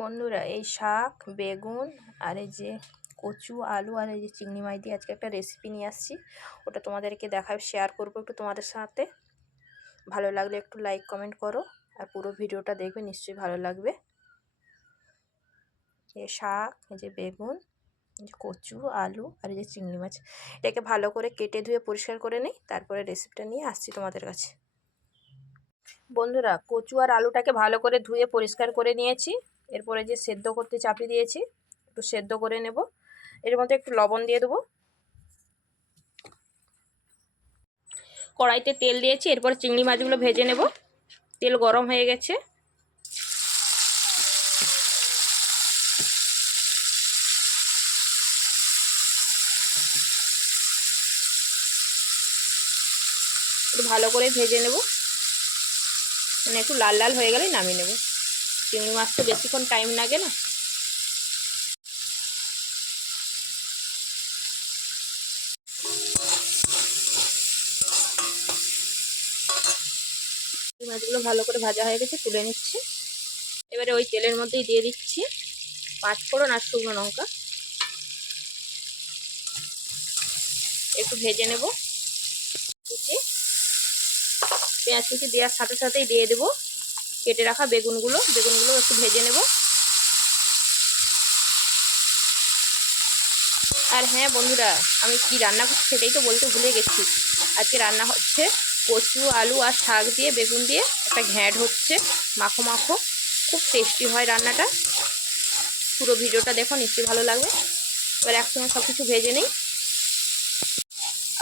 বন্ধুরা, এই শাক, বেগুন আর এই যে কচু, আলু আর এই যে চিংড়ি মাছ দিয়ে আজকে একটা রেসিপি নিয়ে আসছি। ওটা তোমাদেরকে দেখায় শেয়ার করব একটু তোমাদের সাথে। ভালো লাগলে একটু লাইক কমেন্ট করো আর পুরো ভিডিওটা দেখবে, নিশ্চয়ই ভালো লাগবে। এই শাক, এই যে বেগুন, এই যে কচু, আলু আর এই যে চিংড়ি মাছ। এটাকে ভালো করে কেটে ধুয়ে পরিষ্কার করে নিই, তারপরে রেসিপিটা নিয়ে আসছি তোমাদের কাছে। বন্ধুরা, কচু আর আলুটাকে ভালো করে ধুয়ে পরিষ্কার করে নিয়েছি। এরপরে যে সেদ্ধ করতে চাপিয়ে দিয়েছি, একটু সেদ্ধ করে নেব। এর মধ্যে একটু লবণ দিয়ে দেবো। কড়াইতে তেল দিয়েছি, এরপর চিংড়ি মাছগুলো ভেজে নেব। তেল গরম হয়ে গেছে। একটু ভালো করে ভেজে নেব। মানে একটু লাল লাল হয়ে গেলেই নামিয়ে নেব। চিংড়ি মাছ তো বেশিক্ষণ টাইম লাগে না। মাছগুলো ভালো করে ভাজা হয়ে গেছে, তুলে নিচ্ছি। এবারে ওই তেলের মধ্যেই দিয়ে দিচ্ছি পাঁচ ফোড়ন আর শুকনো লঙ্কা। একটু ভেজে নেব। পেঁয়াজ কুচি দেওয়ার সাথে সাথেই দিয়ে দেবো। কেটে রাখা বেগুনগুলো বেগুনগুলো একটু ভেজে নেব। আর হ্যাঁ বন্ধুরা, আমি কি রান্না করছি সেটাই তো বলতে ভুলে গেছি। আজকে রান্না হচ্ছে কচু, আলু আর শাক দিয়ে, বেগুন দিয়ে একটা ঘ্যাঁট হচ্ছে, মাখো মাখো। খুব টেস্টি হয় রান্নাটা। পুরো ভিডিওটা দেখো, নিশ্চয়ই ভালো লাগবে। এবার একসঙ্গে সব কিছু ভেজে নিই।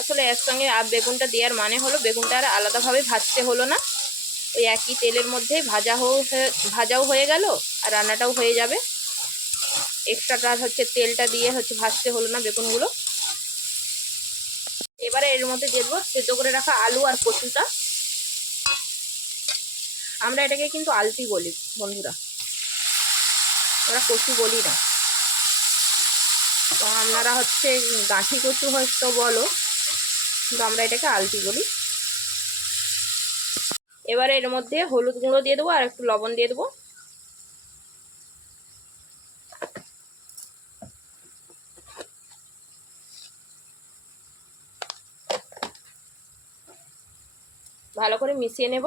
আসলে একসঙ্গে আর বেগুনটা দেওয়ার মানে হলো, বেগুনটা আর আলাদাভাবে ভাজতে হলো না। একই তেলের মধ্যেই ভাজা ভাজাও হয়ে গেল আর রান্নাটাও হয়ে যাবে। এক্সট্রাটা হচ্ছে তেলটা দিয়ে হচ্ছে ভাজতে হলো না বেগুনগুলো। এবারে এর মধ্যে দিয়ে সেদ্ধ করে রাখা আলু আর কচুটা। আমরা এটাকে কিন্তু আলতি বলি বন্ধুরা। আমরা কচু বলি না। তো আপনারা হচ্ছে গাঁঠি কচু হয়তো বলো, কিন্তু আমরা এটাকে আলতি বলি। এবারে এর মধ্যে হলুদ গুঁড়ো দিয়ে দেবো আর একটু লবণ দিয়ে দেবো। ভালো করে মিশিয়ে নেব।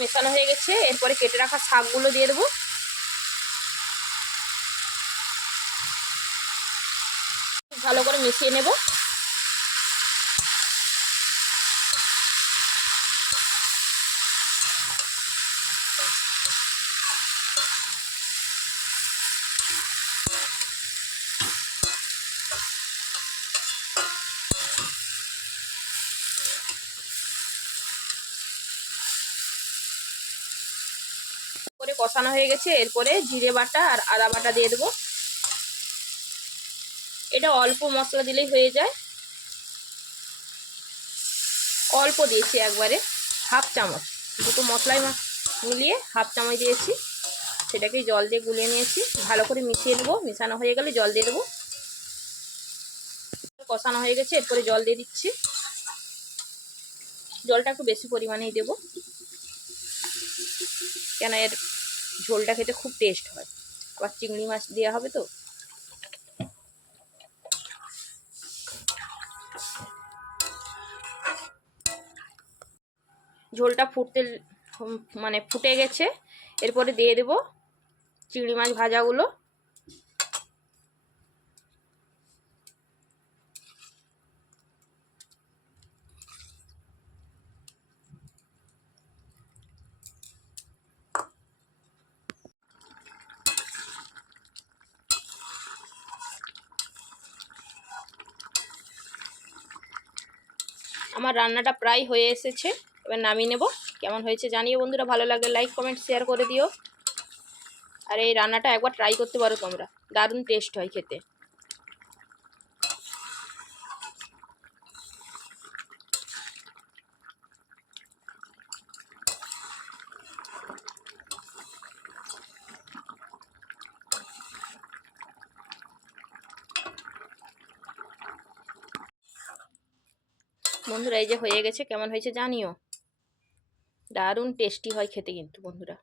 মেশানো হয়ে গেছে, এরপরে কেটে রাখা শাকগুলো দিয়ে দেবো। ভালো করে মিশিয়ে নেব। করে কষানো হয়ে গেছে, এরপরে জিরে বাটা আর আদা বাটা দিয়ে দেবো। এটা অল্প মশলা দিলেই হয়ে যায়। অল্প দিয়েছি একবারে, হাফ চামচ। দুটো মশলাই মিলিয়ে হাফ চামচ দিয়েছি। সেটাকে জল দিয়ে গুলিয়ে নিয়েছি। ভালো করে মিশিয়ে নেব। মিশানো হয়ে গেলে জল দিয়ে দেবো। কষানো হয়ে গেছে, এরপরে জল দিয়ে দিচ্ছি। জলটা একটু বেশি পরিমাণেই দেবো। কেন এর ঝোলটা খেতে খুব টেস্ট হয়। আবার চিংড়ি মাছ দেওয়া হবে তো। ঝোলটা ফুটতে মানে ফুটে গেছে। এরপরে দিয়ে দেব চিংড়ি মাছ ভাজাগুলো। আমার রান্নাটা প্রায় হয়ে এসেছে। এবার নামিয়ে নেব। কেমন হয়েছে জানিও বন্ধুরা। ভালো লাগলে লাইক কমেন্ট শেয়ার করে দিও। আর এই রান্নাটা একবার ট্রাই করতে পারো তোমরা। দারুণ টেস্ট হয় খেতে। বন্ধুরা, এই যে হয়ে গেছে, কেমন হয়েছে জানিও? দারুণ টেস্টি হয় খেতে কিন্তু বন্ধুরা।